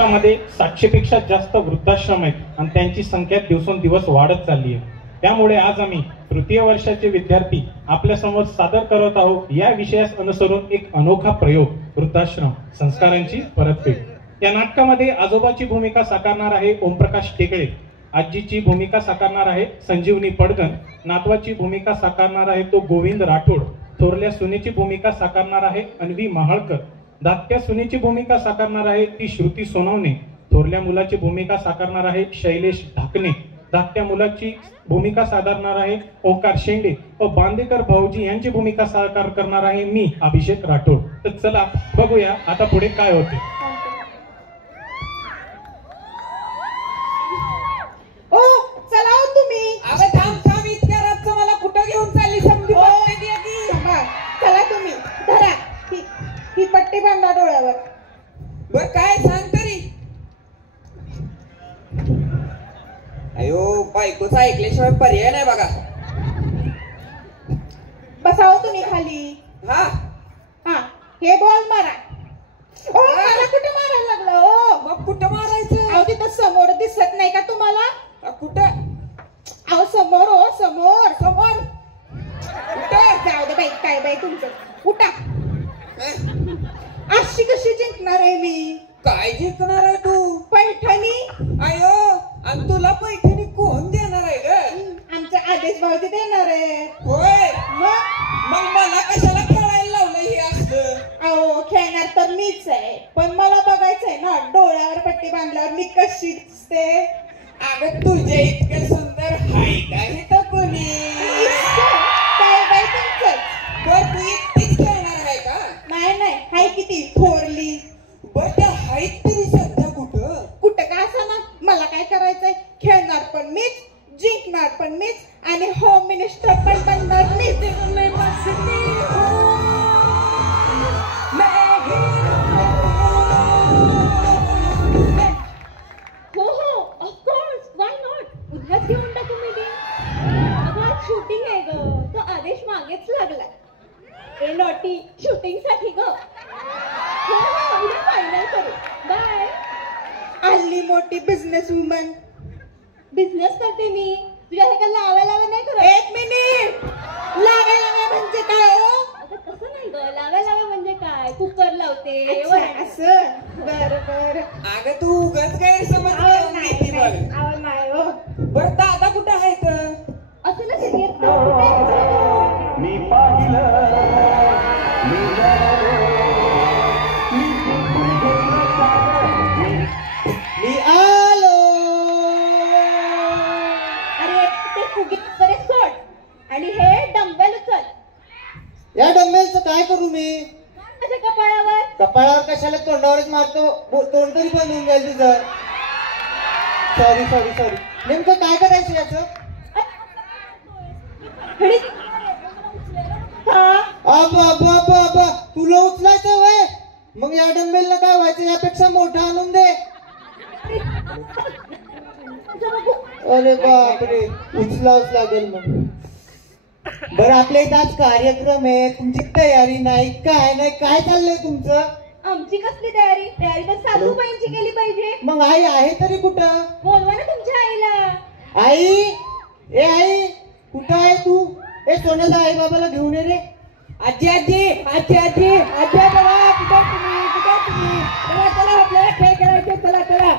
महाराष्ट्रामध्ये 700पेक्षा जास्त वृद्धाश्रम आहेत आणि त्यांची संख्या दिवसेंदिवस वाढत चालली आहे. त्यामुळे आज आम्ही तृतीय वर्षाचे विद्यार्थी आपल्यासमोर सादर करत आहोत या विषयास अनुसरून एक अनोखा प्रयोग वृद्धाश्रम संस्कारांची परतफेड. या नाटकामध्ये आजोबाची भूमिका साकारणार आहे ओमप्रकाश टेकळे, आजीची भूमिका साकारणार आहे संजीवनी पडगण, नातवाची भूमिका साकारणार आहे तो गोविंद राठोड, थोरल्या सुनेची भूमिका साकारणार आहे अन्वी महाळकर, धाकट्या सुनेची भूमिका साकारणार आहे ती श्रुती सोनवणे, थोरल्या मुलाची भूमिका साकारणार आहे शैलेश ढाकणे, धाकट्या मुलाची भूमिका साकारणार आहे ओंकार शेंडे व बांदेकर भाऊजी यांची भूमिका साकार करणार आहे मी अभिषेक राठोड. तर चला बघूया आता पुढे काय होते. पट्टी बांधा डोळ्यावर. बर काय सांग तरी. अयो बायकोच ऐकल्याशिवाय पर्याय नाही बघा. बसाव तुम्ही खाली. हा हा हे बॉल मारा. ओ मला कुठे मारायला लागलं. ओ मग कुठं मारायचं. अहो तिथं समोर दिसत नाही का तुम्हाला. कुठं. अहो समोर. हो समोर समोर कुठं. जाऊ दे बाई काय बाई तुमचं. उठा. अशी कशी जिंकणार आहे मी. काय जिंकणार आहे तू. पैठणी. अयो आणि तुला पैठणी कोण देणार आहे ग. आमच्या आदेश भाऊजी देणार आहे. होय मग मला कशाला खेळायला लावलं हे असलं. अहो खेळणार तर मीच आहे पण मला बघायचंय ना डोळ्यावर पट्टी बांधल्यावर मी कशी दिसते. अगं तुझे इतकं सुंदर हाय काय तर कोणी. काय बाई तुमचं. बर तू एकटीच खेळणार आहे का. नाही हाय किती थोरली. बर त्या हाईत तरी सध्या कुठं. कुठं का असं ना मला काय करायचंय. खेळणार पण मीच, जिंकणार पण मीच आणि होम मिनिस्टर पण बनणार मीच. हो ऑफकोर्स व्हाय नॉट. उद्याच घेऊन टाकू मीटिंग. अगं आज शूटिंग आहे ग. तो आदेश मागेच लागलाय. ए नॉटी शूटिंग साठी ग. हो उद्या फायनल करू. बाय. हल्ली मोठी बिझनेस वुमन. बिझनेस करते मी. तुझ्या हे का लावायला नाही करत. एक मिनिट. लावायला म्हणजे काय हो. अगं तसं नाही ग. लावायला म्हणजे काय. कुकर लावते. असं बर. अगं तू उगाच गैरसमज नाही हो. बर दादा कुठं आहे का. असं ना सिरियस मी पाहिलं मी आलो. अरे ते फुगे वगैरे सोड आणि हे डंबेल उचल. या डंबेलचं काय करू मी. माझ्या कपाळावर. कपाळावर कशाला तोंडावरच मारतो. तोंड तरी बंद होऊन जाईल तुझं. सॉरी नेमकं काय करायचं याचं. तुला उचलायचं वय. मग या डंबेलला काय व्हायचं. यापेक्षा मोठा आणून दे. अरे बापरे उचलावच लागेल मग. बरं आपल्या इथं आज कार्यक्रम आहे. तुमची तयारी नाही काय नाही. काय चाललंय तुमचं. आमची कसली तयारी. तयारी तर सासूबाईंची केली पाहिजे. मग आई आहे तरी कुठं. बोलवा ना तुमच्या आईला. आई ए आई कुठं आहे तू. ए सोन्याला आई बाबाला घेऊन ये रे. आजी चला आपल्याला खेळ खेळायचे. चला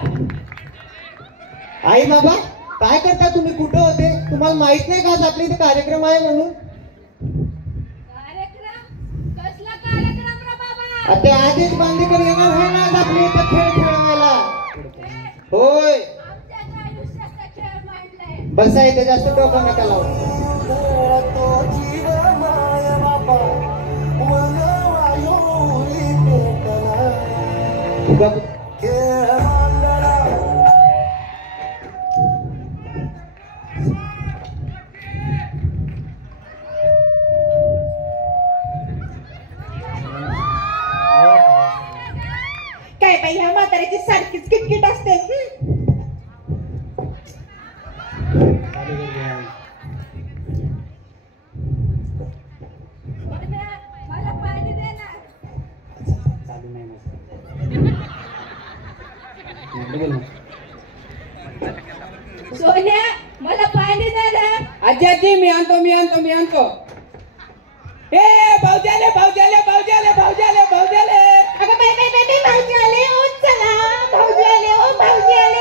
आई बाबा काय करता तुम्ही. कुठं होते. तुम्हाला माहित नाही का आज आपल्या इथे कार्यक्रम आहे म्हणून. कसला कार्यक्रम रे बाबा. आता आधीच बांदेकर येणार आहे ना आज आपल्या इथे खेळ खेळवायला. होय बसा इथे जास्त डोकं नका लावू. काय बाई ह्या म्हाताऱ्याची सारखीच किटकिट असते. सोन्या मला पाणी दे ना. आजी मी आणतो. ए भाऊजाले अगं बाई भाऊजी आले ओ चला भाऊजी आले.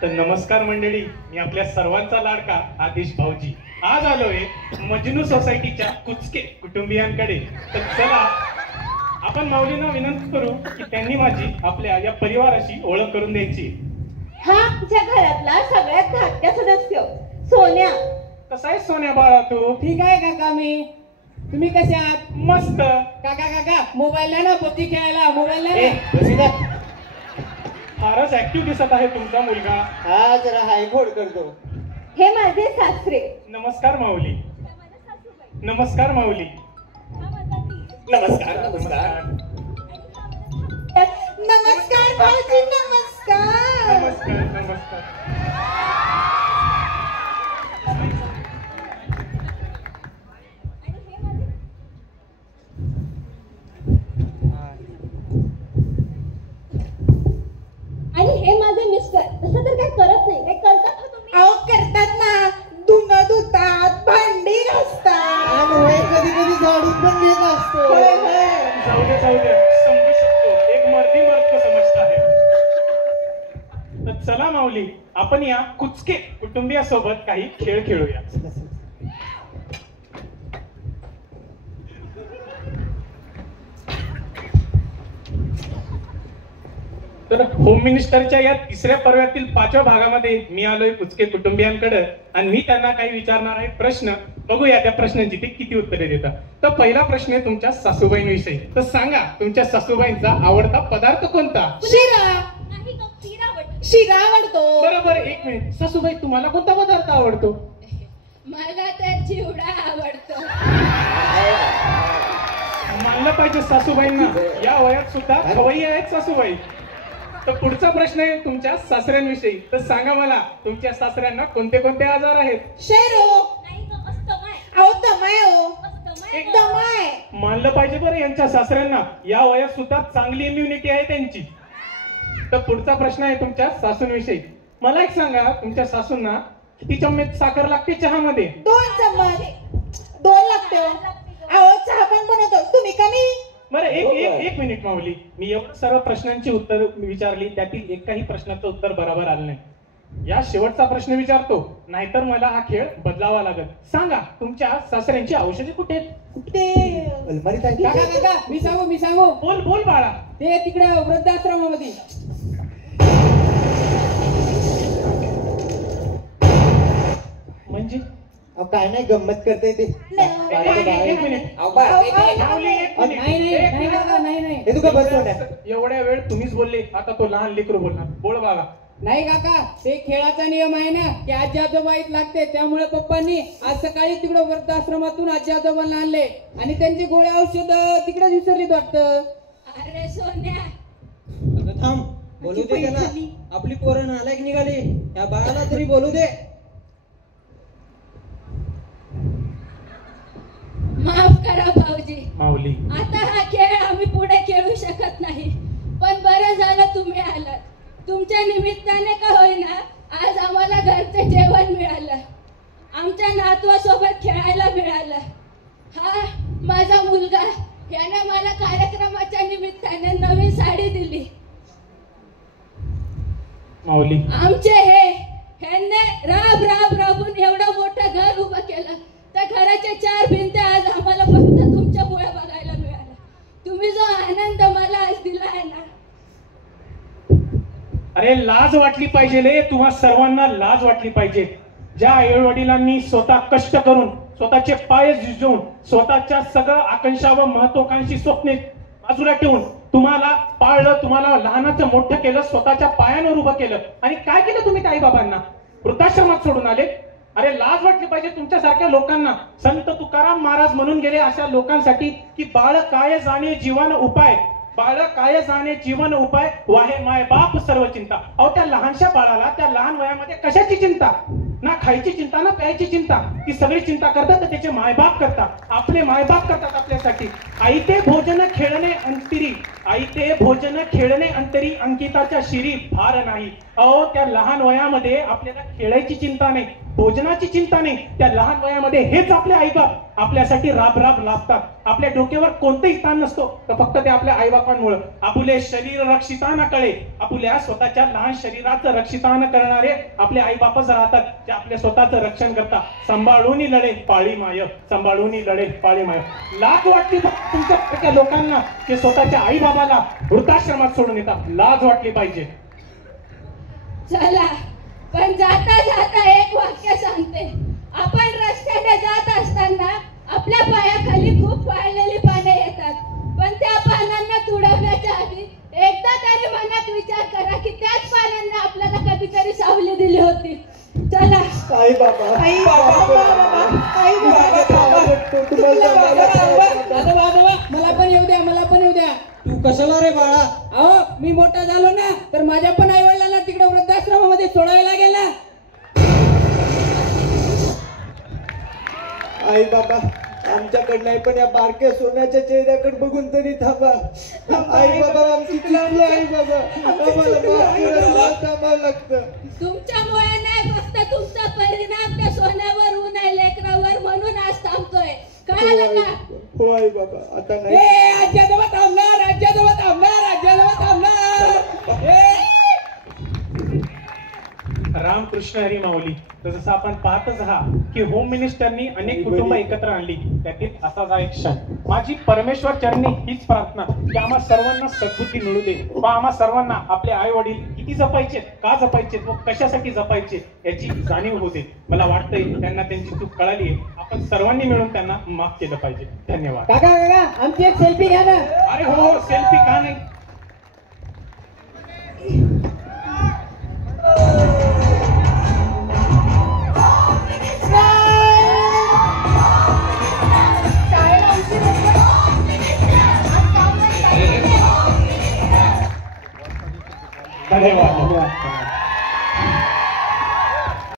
तर नमस्कार मंडळी, मी आपल्या सर्वांचा लाडका आदेश भाऊजी आज आलोय मजनू सोसायटीच्या कुचके कुटुंबियांकडे. तर चला आपण माऊलींना विनंती करू की त्यांनी माझी आपल्या या परिवाराशी ओळख करून द्यायची. हा आमच्या घरातला सगळ्यात धाकटा सदस्य सोन्या. कसा आहे सोन्या बाळा तू? ठीक आहे काका मी. तुम्ही कसे आहात? मस्त. काका मोबाईल ना पबजी खेळायला मोबाईल ए, बसी ना. फारच ऍक्टिव्ह दिसत आहे तुमचा मुलगा. हा जरा हायफोड करतो. हे माझे सासरे. नमस्कार माऊली. नमस्कार माऊली. नमस्कार. नमस्कार भाऊजी नमस्कार. नमस्कार. आणि हे माझे मिस्टर. तसं तर काय करत नाही. काय करतात का तुम्ही? अहो करतात ना, धुणं धुतात, भांडी घासतात. आणि होय कधी झाडून पण घेत असतो. होय. जाऊ दे समजू शकतो. एक मर्दी मर्द समजत आहे. तर चला माऊली, आपण या कुचके कुटुंबियासोबत काही खेळ खेळूया. तर होम मिनिस्टरच्या या तिसऱ्या पर्वातील 5व्या भागामध्ये मी आलोय कुचके कुटुंबियांकडे आणि मी त्यांना काही विचारणार आहे प्रश्न. बघूया त्या प्रश्नांची ते किती उत्तरे देतात. तर पहिला प्रश्न आहे तुमच्या सासूबाईंविषयी. तर सांगा तुमच्या सासूबाईंचा आवडता पदार्थ कोणता? शिरा. नाही गं, खीर आवडते. शिरा आवडतो. बरोबर. एक मिनिट. सासूबाई तुम्हाला कोणता पदार्थ आवडतो? मला तर चिवडा आवडतो. मानलं पाहिजे सासूबाईंना, या वयात सुद्धा खवय्ये आहेत सासूबाई. तर पुढचा प्रश्न आहे तुमच्या सासऱ्यांविषयी. तर सांगा मला तुमच्या सासऱ्यांना कोणते कोणते आजार आहेत? शेरो. नाही गं, मस्त माय. अहो दमाय हो. मस्त माय. दमाय. मानलं पाहिजे बरं यांच्या सासऱ्यांना, या वयात सुद्धा चांगली इम्युनिटी आहे त्यांची. तर पुढचा प्रश्न आहे तुमच्या सासूंविषयी. मला एक सांगा तुमच्या सासूंना किती चम्मच साखर लागते चहामध्ये? 2 चम्मच. 2 लागते. अहो चहा पण बनवतो, तुम्ही कमी. बरं एक मिनिट माऊली, मी एवढं सर्व प्रश्नांची उत्तर विचारली, त्यातील एकाही प्रश्नाचं उत्तर बरोबर आलं नाही. या शेवटचा प्रश्न विचारतो, नाहीतर मला हा खेळ बदलावा लागेल. सांगा तुमच्या सासऱ्यांची औषधे कुठे आहेत? ते अलमारीत आहे. काका मी सांगू. बोल बाळा. ते तिकडे वृद्धाश्रमामध्ये. म्हणजे काय नाही गंमत करते ते. एक मिनिट. माऊली, एक मिनिट. नाही हे तू का बसवण्या? एवढ्या वेळ तुम्हीच बोलले, आता तो लहान लेकरू बोलणार. बोल बाबा. नाही काका, ते खेळाचा नियम आहे ना की आजी आजोबा इथं लागते. त्यामुळे पप्पांनी आज सकाळी तिकडे वृद्धाश्रमातून आजी आजोबांना आणले आणि त्यांची गोळ्या औषध तिकडेच विसरलीत वाटतं. अरे सोन्या, थांब, बोलू दे त्यांना. आपली पोरं नालायक निघाली, या बाळाला तरी बोलू दे. माफ करा भाऊजी. माऊली, आता हा खेळ आम्ही पुढे खेळू शकत नाही. पण बरं झालं तुम्ही आलात. तुमच्या निमित्ताने का होईना आज आम्हाला घरचं जेवण मिळालं, आमच्या नातवासोबत खेळायला मिळालं. हा माझा मुलगा, याने मला कार्यक्रमाच्या निमित्ताने नवीन साडी दिली. माऊली, आमचे ह्यांनी राबून एवढं मोठं घर उभं केलं. त्या घराच्या 4 भिंती आज आम्हाला फक्त तुमच्यामुळे बघायला मिळालं. तुम्ही जो आनंद मला आज दिला आहे ना. अरे लाज वाटली पाहिजे रे, तुम्हा सर्वांना लाज वाटली पाहिजे. ज्या आई वडिलांनी स्वतः कष्ट करून, स्वतःचे पाय झिजवून, स्वतःच्या सगळं आकांक्षा व महत्वाकांक्षी स्वप्ने बाजूला ठेवून तुम्हाला पाळलं, तुम्हाला लहानाचं मोठं केलं, स्वतःच्या पायांवर उभं केलं. आणि काय केलं तुम्ही त्या आई बाबांना? वृद्धाश्रमात सोडून आले. अरे लाज वाटली पाहिजे तुमच्यासारख्या लोकांना. संत तुकाराम महाराज म्हणून गेले अशा लोकांसाठी की बाळ काय जाणे जीवन उपाय, बाळ काय जाणे जीवन उपाय, वाहे माय बाप सर्व चिंता. अहो त्या लहानशा बाळाला त्या लहान वयामध्ये कशाची चिंता? ना खायची चिंता ना प्यायची चिंता. ती सगळी चिंता करतात तर त्याचे मायबाप करतात, आपले मायबाप करतात आपल्यासाठी. आई ते भोजन खेळणे अंतरी, आई ते भोजन खेळणे अंतरी, अंकिताच्या शिरी भार नाही. अहो त्या लहान वयामध्ये आपल्याला खेळायची चिंता नाही, भोजनाची चिंता नाही. त्या लहान वयामध्ये हेच आपले आईबाप आपल्यासाठी राब राब लाभतात. आपल्या डोक्यावर कोणतेही ताण नसतो तर फक्त ते आपल्या आईबापांमुळे. आपुले शरीर रक्षिता न कळे, आपुल्या स्वतःच्या लहान शरीराचं रक्षिता न करणारे आपले आईबापच राहतात, जे आपल्या स्वतःचं रक्षण करतात. सांभाळून लढे पाळी माय, सांभाळून लढे पाळी माय. लाज वाटली तुमच्या लोकांना ते स्वतःच्या आई बाबाला वृद्धाश्रमात सोडून येतात. लाज वाटली पाहिजे. चला, पण जाता जाता एक वाक्य सांगते. आपण रस्त्याने जात असताना आपल्या पायाखाली खूप वाळलेली पाने येतात, पण त्या पानांना तुडवण्याच्या आधी एकदा तरी मनात विचार करा की त्याच पानांना आपल्याला कधीतरी सावली दिली होती. चला. आई बाबा, आई बाबा, आई बाबा, मला पण येऊ द्या, मला पण येऊ द्या. तू कशाला रे बाळा? अहो मी मोठा झालो ना तर माझ्या पण आई वडिलांना तिकडे वृद्धाश्रमामध्ये सोडावे लागेल ना. आई बाबा, आमच्याकडे नाही पण या बारक्या सोन्याच्या चेहऱ्याकडे बघून तरी थांबा. आई बाबा, आमची चुकली आई बाबा, आम्हाला माफ थांबावं लागतं. तुमच्यामुळे नाही, फक्त तुमचा परिणाम त्या सोन्यावर होऊ नये लेकरावर, म्हणून आज थांबतोय. कळालं का? हो आई बाबा, आता नाही. आज्याजोबा थांबणार, आज्याजोबा थांबणार, आज्याजोबा थांबणार. रामकृष्ण हरी माऊली. तर जसं आपण पाहतच आहात की होम मिनिस्टरनी अनेक कुटुंब एकत्र आणली, त्यातील असाच हा एक क्षण. माझी परमेश्वर चरणी हीच प्रार्थना की आम्हा सर्वांना सद्बुद्धी मिळू दे व आम्हा सर्वांना आपले आई वडील किती जपायचे, का जपायचे व कशासाठी जपायचे याची जाणीव होते. मला वाटतंय त्यांना त्यांची चूक कळाली आहे. आपण सर्वांनी मिळून त्यांना माफ केलं पाहिजे. धन्यवाद. काका काका, आमची एक सेल्फी घ्या ना. अरे हो, सेल्फी का नाही? धन्यवाद.